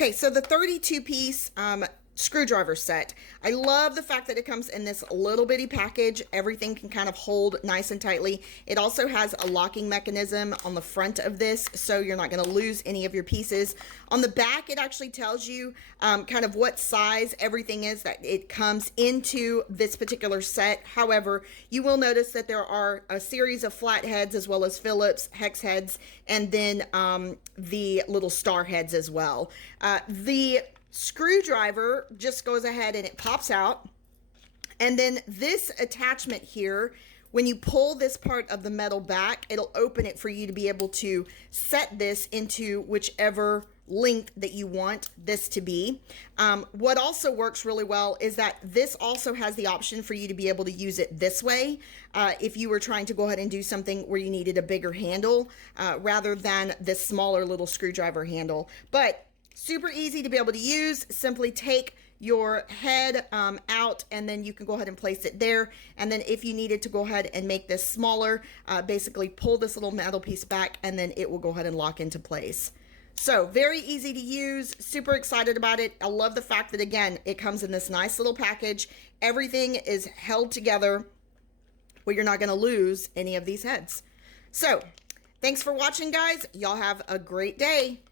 Okay, so the 32 piece screwdriver set. I love the fact that it comes in this little bitty package. Everything can kind of hold nice and tightly. It also has a locking mechanism on the front of this, so you're not going to lose any of your pieces. On the back, it actually tells you kind of what size everything is that it comes into this particular set. However, you will notice that there are a series of flat heads as well as Phillips hex heads, and then the little star heads as well. The screwdriver just goes ahead and it pops out, and then this attachment here, when you pull this part of the metal back, it'll open it for you to be able to set this into whichever length that you want this to be. What also works really well is that this also has the option for you to be able to use it this way if you were trying to go ahead and do something where you needed a bigger handle rather than this smaller little screwdriver handle. But super easy to be able to use. Simply take your head out, and then you can go ahead and place it there. And then if you needed to go ahead and make this smaller, basically pull this little metal piece back, and then it will go ahead and lock into place. So very easy to use, super excited about it. I love the fact that, again, it comes in this nice little package. Everything is held together where you're not going to lose any of these heads. So thanks for watching, guys. Y'all have a great day.